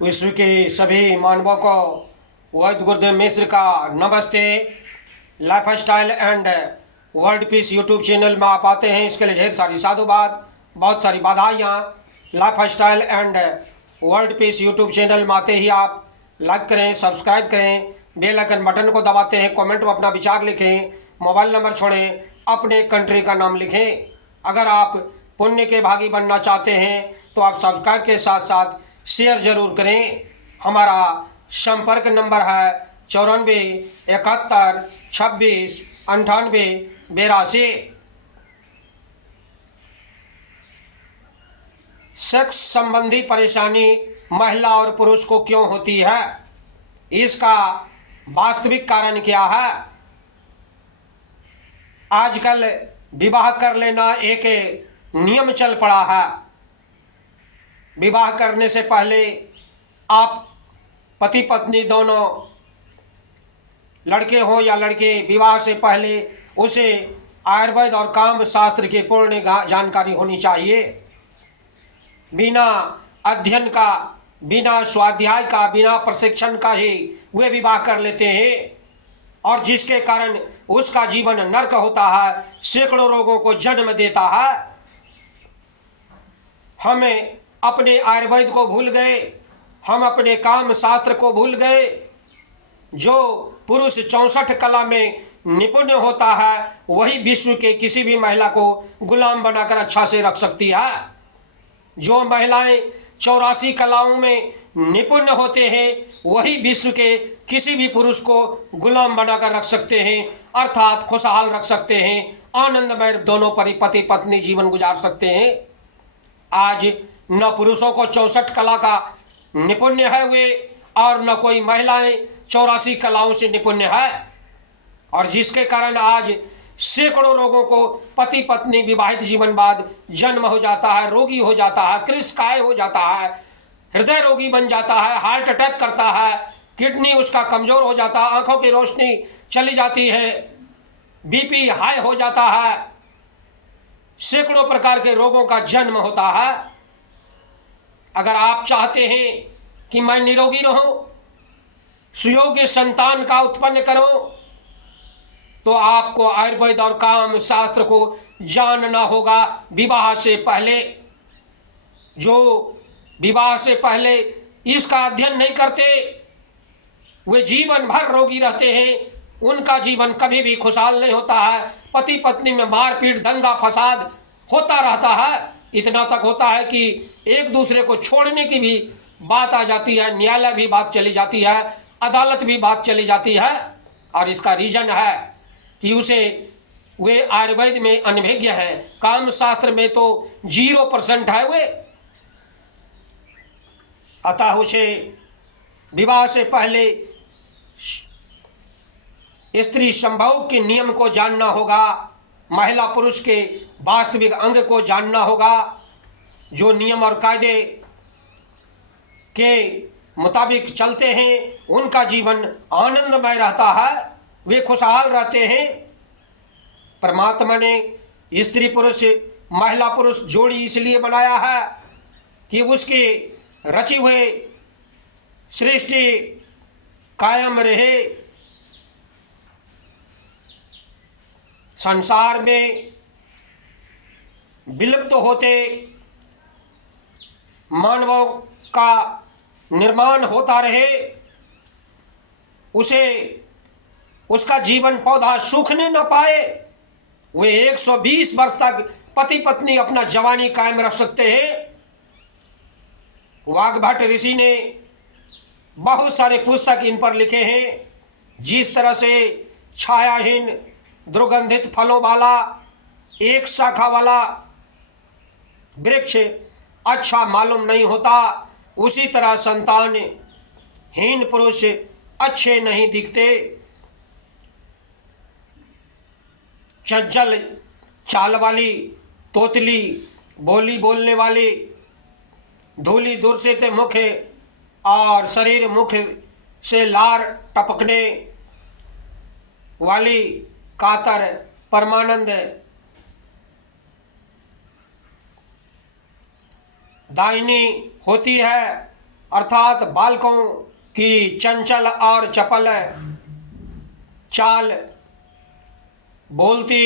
विश्व के सभी मानवों को वैद्य गुरुदेव मिश्र का नमस्ते। Life style and world peace YouTube channel में आप आते हैं, इसके लिए ढेर सारी साधुवाद, बहुत सारी बधाइयाँ। Life style and world peace YouTube channel में आते ही आप लाइक करें, सब्सक्राइब करें, बेल आइकन बटन को दबाते हैं, कमेंट में अपना विचार लिखें, मोबाइल नंबर छोड़ें, अपने कंट्री का नाम लिखें। अगर आप पुण्य के भागी बनना चाहते हैं तो आप सब्सक्राइब के साथ साथ शेयर जरूर करें। हमारा संपर्क नंबर है 94 71 26 98 82। सेक्स संबंधी परेशानी महिला और पुरुष को क्यों होती है, इसका वास्तविक कारण क्या है? आजकल विवाह कर लेना एक नियम चल पड़ा है। विवाह करने से पहले आप पति पत्नी दोनों, लड़के हो या लड़के, विवाह से पहले उसे आयुर्वेद और काम शास्त्र की पूर्ण जानकारी होनी चाहिए। बिना अध्ययन का, बिना स्वाध्याय का, बिना प्रशिक्षण का ही वे विवाह कर लेते हैं और जिसके कारण उसका जीवन नरक होता है, सैकड़ों रोगों को जन्म देता है। हमें अपने आयुर्वेद को भूल गए, हम अपने काम शास्त्र को भूल गए। जो पुरुष 64 कला में निपुण होता है वही विश्व के किसी भी महिला को गुलाम बनाकर अच्छा से रख सकती है। जो महिलाएं 84 कलाओं में निपुण होते हैं वही विश्व के किसी भी पुरुष को गुलाम बनाकर रख सकते हैं, अर्थात खुशहाल रख सकते हैं, आनंदमय दोनों पति पत्नी जीवन गुजार सकते हैं। आज न पुरुषों को 64 कला का निपुण्य है वे, और न कोई महिलाएं 84 कलाओं से निपुण्य है, और जिसके कारण आज सैकड़ों रोगों को पति पत्नी विवाहित जीवन बाद जन्म हो जाता है, रोगी हो जाता है, कृशकाय हो जाता है, हृदय रोगी बन जाता है, हार्ट अटैक करता है, किडनी उसका कमजोर हो जाता है, आंखों की रोशनी चली जाती है, बीपी हाई हो जाता है, सैकड़ों प्रकार के रोगों का जन्म होता है। अगर आप चाहते हैं कि मैं निरोगी रहूं, सुयोग्य संतान का उत्पन्न करूं, तो आपको आयुर्वेद और काम शास्त्र को जानना होगा विवाह से पहले। जो विवाह से पहले इसका अध्ययन नहीं करते वे जीवन भर रोगी रहते हैं, उनका जीवन कभी भी खुशहाल नहीं होता है। पति पत्नी में मारपीट, दंगा फसाद होता रहता है। इतना तक होता है कि एक दूसरे को छोड़ने की भी बात आ जाती है, न्यायालय भी बात चली जाती है, अदालत भी बात चली जाती है। और इसका रीजन है कि उसे वे आयुर्वेद में अनभिज्ञ है, काम शास्त्र में तो 0% है वे। अतः उसे विवाह से पहले स्त्री संभोग के नियम को जानना होगा, महिला पुरुष के वास्तविक अंग को जानना होगा। जो नियम और कायदे के मुताबिक चलते हैं उनका जीवन आनंदमय रहता है, वे खुशहाल रहते हैं। परमात्मा ने स्त्री पुरुष, महिला पुरुष जोड़ी इसलिए बनाया है कि उसके रचे हुए सृष्टि कायम रहे। संसार में विलुप्त होते मानवों का निर्माण होता रहे, उसे उसका जीवन पौधा सूखने न पाए। वे 120 वर्ष तक पति पत्नी अपना जवानी कायम रख सकते हैं। वाग्भट ऋषि ने बहुत सारे पुस्तक इन पर लिखे हैं। जिस तरह से छायाहीन दुर्गंधित फलों वाला एक शाखा वाला वृक्ष अच्छा मालूम नहीं होता, उसी तरह संतान हीन पुरुष अच्छे नहीं दिखते। चंचल चाल वाली तोतली, बोली बोलने वाली, धूली दुर्सित मुख और शरीर मुख से लार टपकने वाली कातर परमानंद दायिनी होती है, अर्थात बालकों की चंचल और चपल चाल, बोलती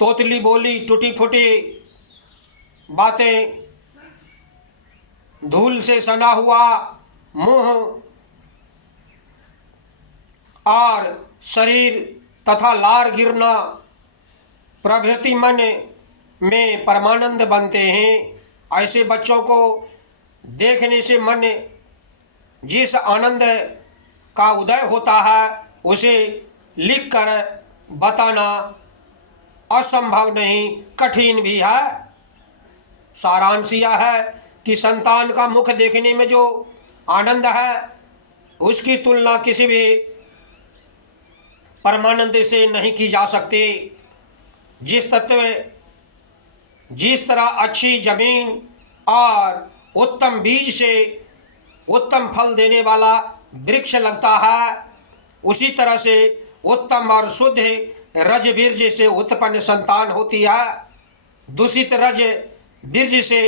तोतली बोली, टूटी फूटी बातें, धूल से सना हुआ मुंह और शरीर तथा लार गिरना प्रभृति मन में परमानंद बनते हैं। ऐसे बच्चों को देखने से मन जिस आनंद का उदय होता है उसे लिखकर बताना असंभव नहीं, कठिन भी है। सारांश यह है कि संतान का मुख देखने में जो आनंद है उसकी तुलना किसी भी परमानंद से नहीं की जा सकती। जिस तरह अच्छी जमीन और उत्तम बीज से उत्तम फल देने वाला वृक्ष लगता है, उसी तरह से उत्तम और शुद्ध रज बीज से उत्पन्न संतान होती है। दूषित रज बीज से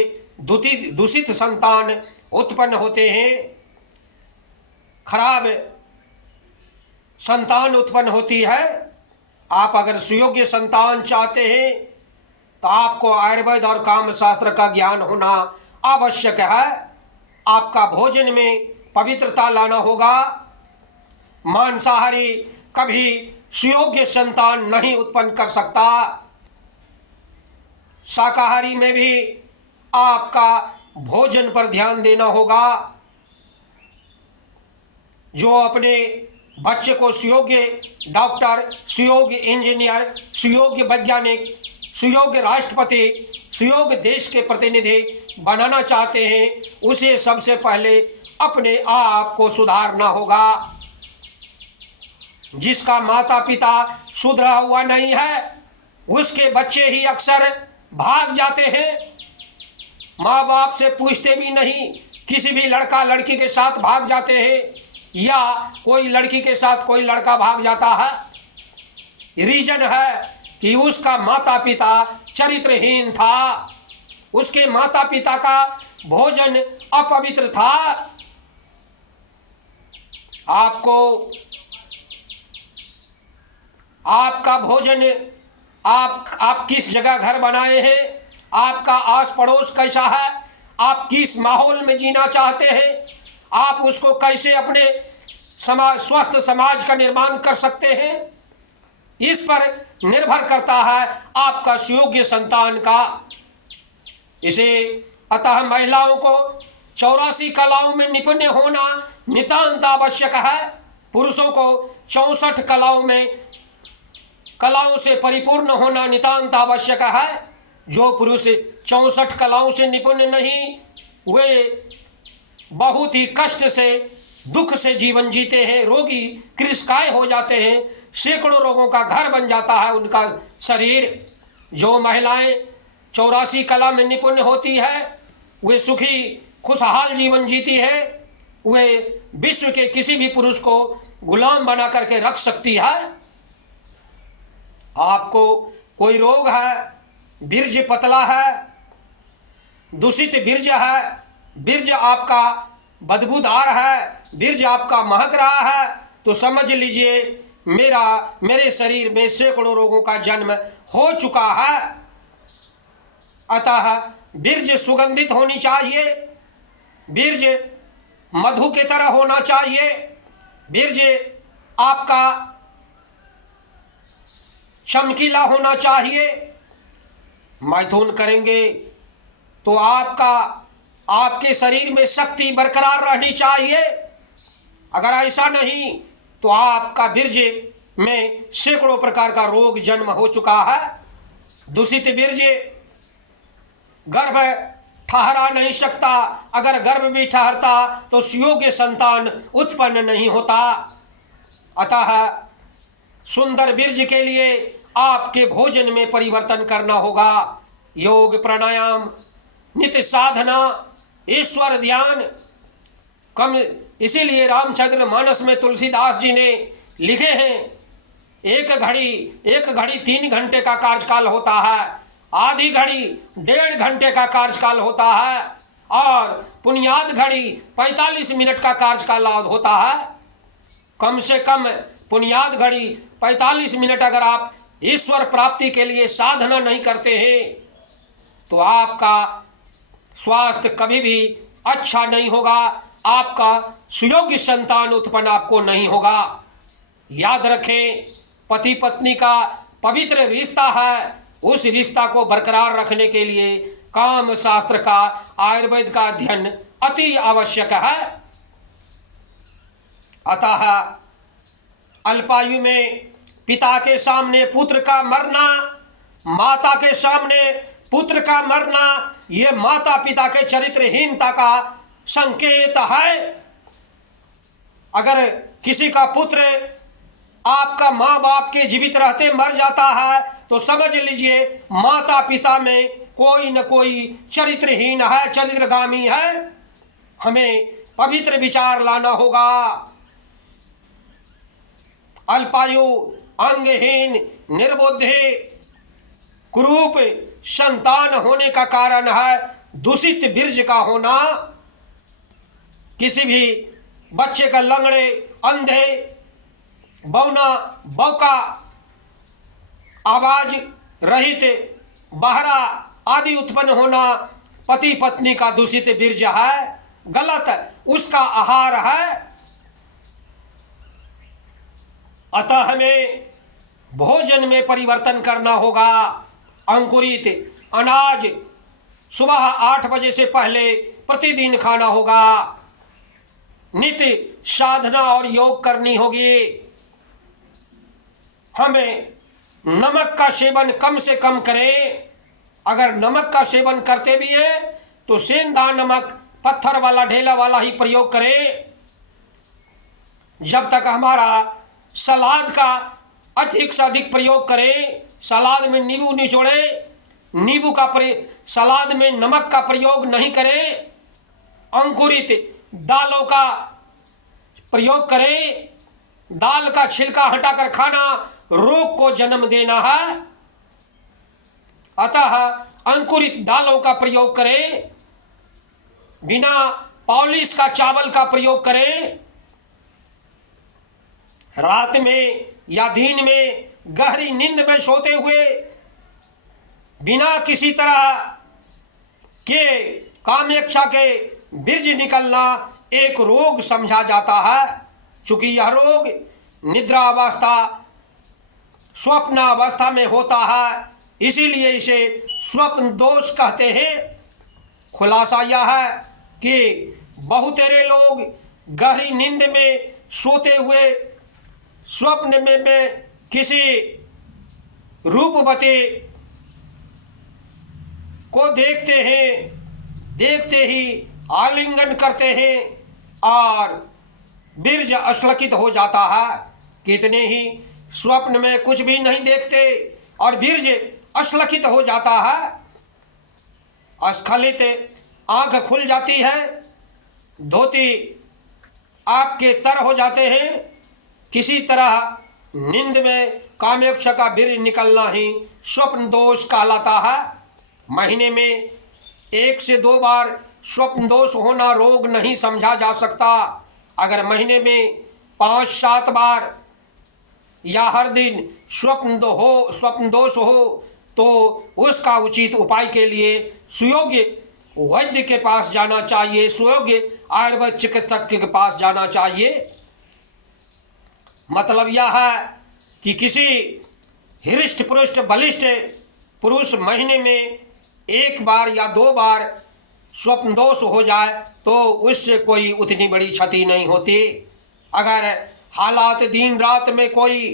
दूषित संतान उत्पन्न होते हैं, खराब संतान उत्पन्न होती है। आप अगर सुयोग्य संतान चाहते हैं तो आपको आयुर्वेद और काम शास्त्र का ज्ञान होना आवश्यक है। आपका भोजन में पवित्रता लाना होगा। मांसाहारी कभी सुयोग्य संतान नहीं उत्पन्न कर सकता। शाकाहारी में भी आपका भोजन पर ध्यान देना होगा। जो अपने बच्चे को सुयोग्य डॉक्टर, सुयोग्य इंजीनियर, सुयोग्य वैज्ञानिक, सुयोग्य राष्ट्रपति, सुयोग्य देश के प्रतिनिधि बनाना चाहते हैं, उसे सबसे पहले अपने आप को सुधारना होगा। जिसका माता पिता सुधरा हुआ नहीं है उसके बच्चे ही अक्सर भाग जाते हैं। माँ बाप से पूछते भी नहीं, किसी भी लड़का लड़की के साथ भाग जाते हैं या कोई लड़की के साथ कोई लड़का भाग जाता है। रीजन है कि उसका माता पिता चरित्रहीन था, उसके माता पिता का भोजन अपवित्र था। आपका भोजन, आप किस जगह घर बनाए हैं, आपका आस पड़ोस कैसा है, आप किस माहौल में जीना चाहते हैं, आप उसको कैसे अपने स्वस्थ समाज का निर्माण कर सकते हैं, इस पर निर्भर करता है आपका सुयोग्य संतान का। इसे अतः महिलाओं को 84 कलाओं में निपुण होना नितांत आवश्यक है। पुरुषों को 64 कलाओं से परिपूर्ण होना नितांत आवश्यक है। जो पुरुष 64 कलाओं से निपुण नहीं, वे बहुत ही कष्ट से, दुख से जीवन जीते हैं, रोगी कृशकाय हो जाते हैं, सैकड़ों रोगों का घर बन जाता है उनका शरीर। जो महिलाएं 84 कला में निपुण होती है वे सुखी खुशहाल जीवन जीती है। वे विश्व के किसी भी पुरुष को गुलाम बना करके रख सकती है। आपको कोई रोग है, बीर्ज पतला है, दूषित बीर्ज है, बीर्ज आपका बदबूदार है, बीर्ज आपका महक रहा है, तो समझ लीजिए मेरे शरीर में सैकड़ों रोगों का जन्म हो चुका है। अतः बीर्ज सुगंधित होनी चाहिए, बीर्ज मधु की तरह होना चाहिए, बीर्ज आपका चमकीला होना चाहिए। मैथुन करेंगे तो आपके शरीर में शक्ति बरकरार रहनी चाहिए। अगर ऐसा नहीं तो आपका बीर्ज में सैकड़ों प्रकार का रोग जन्म हो चुका है। दूषित बीर्ज गर्भ ठहरा नहीं सकता, अगर गर्भ भी ठहरता तो सुयोग्य संतान उत्पन्न नहीं होता। अतः सुंदर बीर्ज के लिए आपके भोजन में परिवर्तन करना होगा। योग, प्राणायाम, नित्य साधना, ईश्वर ध्यान कम। इसीलिए रामचंद्र मानस में तुलसीदास जी ने लिखे हैं, एक घड़ी 3 घंटे का कार्यकाल होता है, आधी घड़ी 1.5 घंटे का कार्यकाल होता है, और पुनियाद घड़ी 45 मिनट का कार्यकाल होता है। कम से कम पुनियाद घड़ी 45 मिनट अगर आप ईश्वर प्राप्ति के लिए साधना नहीं करते हैं तो आपका स्वास्थ्य कभी भी अच्छा नहीं होगा, आपका सुयोग्य संतान उत्पन्न आपको नहीं होगा। याद रखें, पति पत्नी का पवित्र रिश्ता है, उस रिश्ता को बरकरार रखने के लिए काम शास्त्र का, आयुर्वेद का अध्ययन अति आवश्यक है। अतः अल्पायु में पिता के सामने पुत्र का मरना, माता के सामने पुत्र का मरना, ये माता पिता के चरित्रहीनता का संकेत है। अगर किसी का पुत्र आपका माँ बाप के जीवित रहते मर जाता है तो समझ लीजिए माता पिता में कोई न कोई चरित्रहीन है, चरित्रगामी है। हमें पवित्र विचार लाना होगा। अल्पायु, अंगहीन, निर्बुद्धि, कुरूप संतान होने का कारण है दूषित बीज का होना। किसी भी बच्चे का लंगड़े, अंधे, बौना, बौका, आवाज रहित, बहरा आदि उत्पन्न होना पति पत्नी का दूषित बीज है, गलत उसका आहार है। अतः हमें भोजन में परिवर्तन करना होगा। अंकुरित अनाज सुबह 8 बजे से पहले प्रतिदिन खाना होगा। नित्य साधना और योग करनी होगी। हमें नमक का सेवन कम से कम करें। अगर नमक का सेवन करते भी हैं तो सेंधा नमक, पत्थर वाला, ढेला वाला ही प्रयोग करें। जब तक हमारा सलाद का अधिक से अधिक प्रयोग करें, सलाद में नींबू निचोड़े, नींबू का सलाद में नमक का प्रयोग नहीं करें। अंकुरित दालों का प्रयोग करें। दाल का छिलका हटाकर खाना रोग को जन्म देना है। अतः अंकुरित दालों का प्रयोग करें। बिना पॉलिश का चावल का प्रयोग करें। रात में या दिन में गहरी नींद में सोते हुए बिना किसी तरह के कामेच्छा के बीज निकलना एक रोग समझा जाता है। चूंकि यह रोग निद्रा अवस्था, स्वप्न अवस्था में होता है, इसीलिए इसे स्वप्न दोष कहते हैं। खुलासा यह है कि बहुतेरे लोग गहरी नींद में सोते हुए स्वप्न में किसी रूपवती को देखते हैं, देखते ही आलिंगन करते हैं और बीज अश्लकित हो जाता है। कितने ही स्वप्न में कुछ भी नहीं देखते और बीज अश्लकित हो जाता है। स्खलित आंख खुल जाती है, धोती आपके तर हो जाते हैं। किसी तरह नींद में कामेच्छा का बीज निकलना ही स्वप्न दोष कहलाता है। महीने में 1 से 2 बार स्वप्न दोष होना रोग नहीं समझा जा सकता। अगर महीने में 5-7 बार या हर दिन स्वप्न दोष हो तो उसका उचित उपाय के लिए सुयोग्य वैद्य के पास जाना चाहिए, सुयोग्य आयुर्वेद चिकित्सक के पास जाना चाहिए। मतलब यह है कि किसी हृष्ट पुरुष बलिष्ठ पुरुष महीने में 1 बार या 2 बार स्वप्न दोष हो जाए तो उससे कोई उतनी बड़ी क्षति नहीं होती। अगर हालात दिन रात में कोई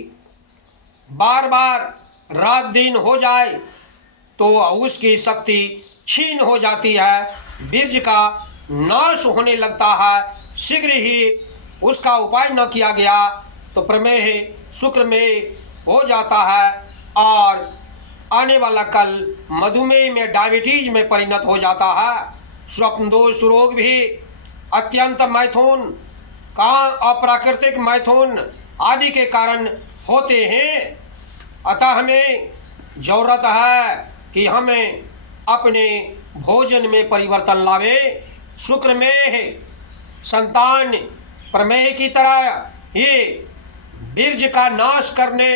बार बार रात दिन हो जाए तो उसकी शक्ति क्षीण हो जाती है, बीज का नाश होने लगता है। शीघ्र ही उसका उपाय न किया गया तो प्रमेह शुक्र में हो जाता है और आने वाला कल मधुमेह में, डायबिटीज में परिणत हो जाता है। स्वप्न दोष रोग भी अत्यंत मैथुन का, अप्राकृतिक मैथुन आदि के कारण होते हैं। अतः हमें जरूरत है कि हमें अपने भोजन में परिवर्तन लावे। शुक्रमेह संतान प्रमेह की तरह ये बीर्ज का नाश करने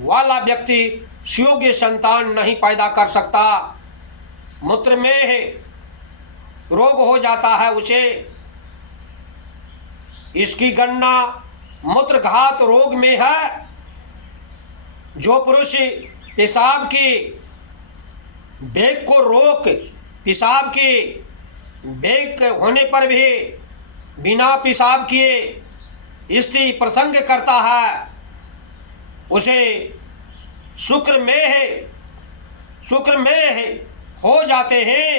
वाला व्यक्ति सुयोग्य संतान नहीं पैदा कर सकता। मूत्र में रोग हो जाता है उसे। इसकी गणना मूत्रघात रोग में है। जो पुरुष पेशाब की वेग को रोक पेशाब के वेग होने पर भी बिना पेशाब किए स्त्री प्रसंग करता है, उसे शुक्र में हो जाते हैं।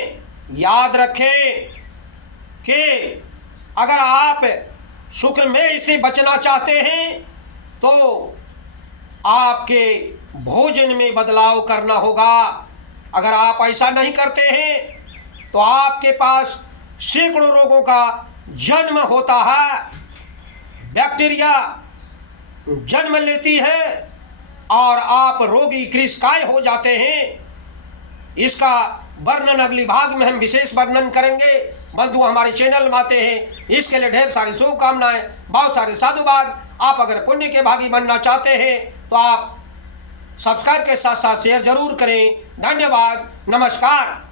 याद रखें कि अगर आप शुक्र में से बचना चाहते हैं तो आपके भोजन में बदलाव करना होगा। अगर आप ऐसा नहीं करते हैं तो आपके पास सैकड़ों रोगों का जन्म होता है। बैक्टीरिया जन्म लेती है और आप रोगी कृशकाय हो जाते हैं। इसका वर्णन अगली भाग में हम विशेष वर्णन करेंगे। बंधु हमारे चैनल में आते हैं, इसके लिए ढेर सारी शुभकामनाएं, बहुत सारे साधुवाद। आप अगर पुण्य के भागी बनना चाहते हैं तो आप सब्सक्राइब के साथ साथ शेयर जरूर करें। धन्यवाद, नमस्कार।